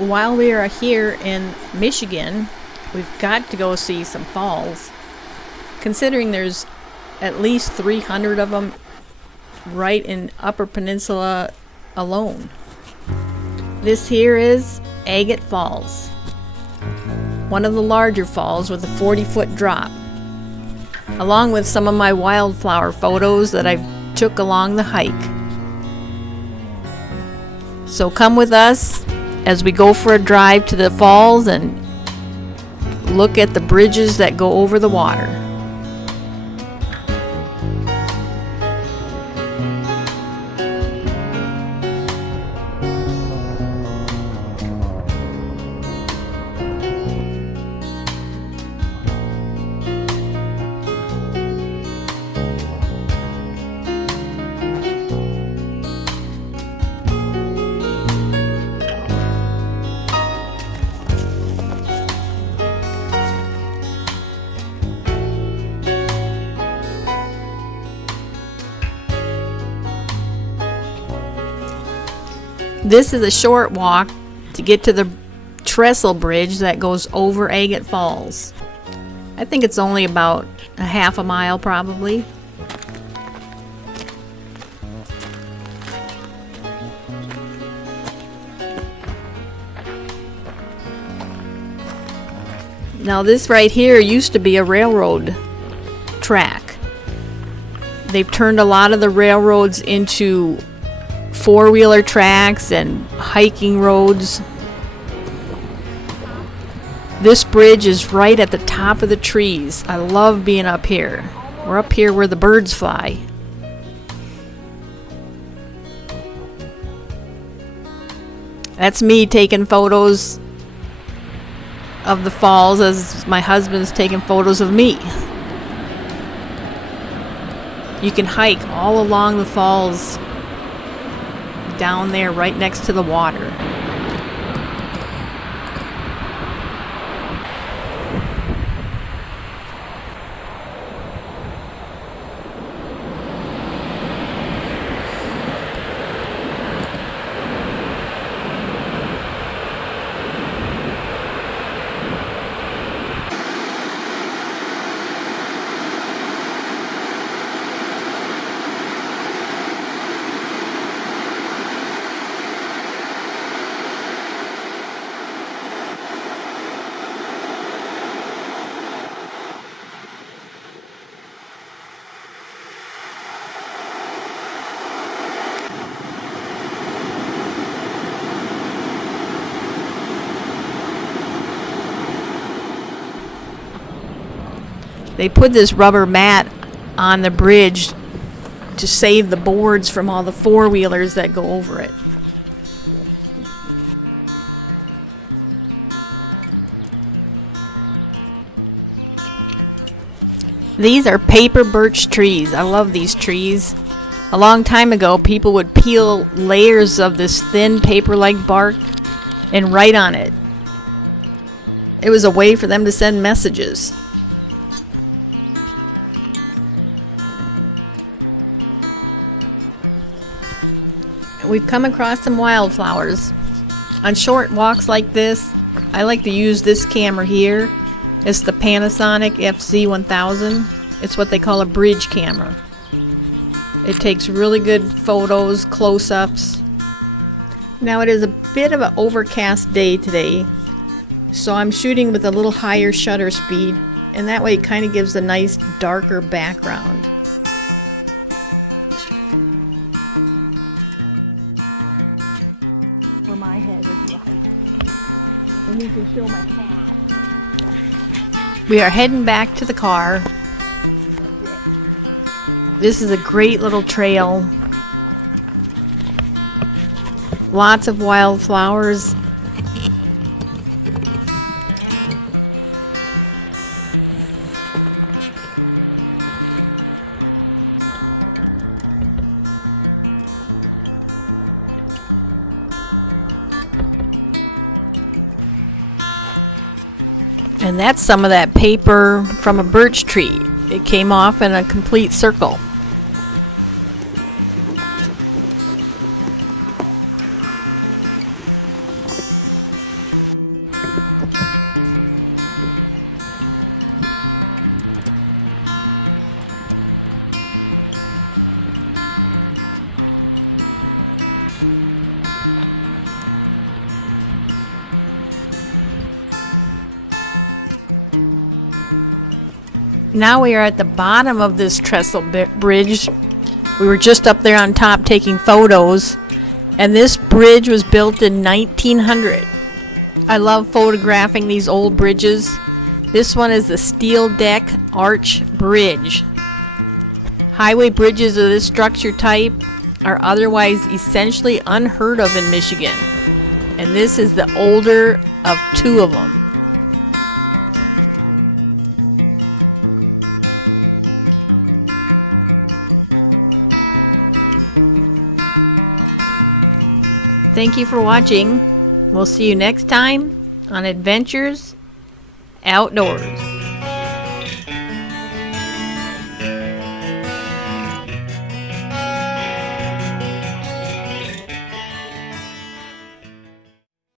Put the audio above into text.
While we are here in Michigan, we've got to go see some falls. Considering there's at least 300 of them right in Upper Peninsula alone. This here is Agate Falls, one of the larger falls with a 40-foot drop, along with some of my wildflower photos that I took along the hike. So come with us as we go for a drive to the falls and look at the bridges that go over the water. This is a short walk to get to the trestle bridge that goes over Agate Falls. I think it's only about a half a mile probably. Now this right here used to be a railroad track. They've turned a lot of the railroads into four-wheeler tracks and hiking roads. This bridge is right at the top of the trees. I love being up here. We're up here where the birds fly. That's me taking photos of the falls as my husband's taking photos of me. You can hike all along the falls down there right next to the water. They put this rubber mat on the bridge to save the boards from all the four-wheelers that go over it. These are paper birch trees. I love these trees. A long time ago, people would peel layers of this thin paper-like bark and write on it. It was a way for them to send messages. We've come across some wildflowers. On short walks like this, I like to use this camera here. It's the Panasonic FZ1000. It's what they call a bridge camera. It takes really good photos, close-ups. Now it is a bit of an overcast day today, so I'm shooting with a little higher shutter speed, and that way it kind of gives a nice darker background. For my head is right. And you can show my cat. We are heading back to the car. This is a great little trail. Lots of wildflowers. And that's some of that paper from a birch tree. It came off in a complete circle. Now we are at the bottom of this trestle bridge. We were just up there on top taking photos, and this bridge was built in 1900. I love photographing these old bridges. This one is the Steel Deck Arch Bridge. Highway bridges of this structure type are otherwise essentially unheard of in Michigan, and this is the older of two of them. Thank you for watching. We'll see you next time on Adventures Outdoors.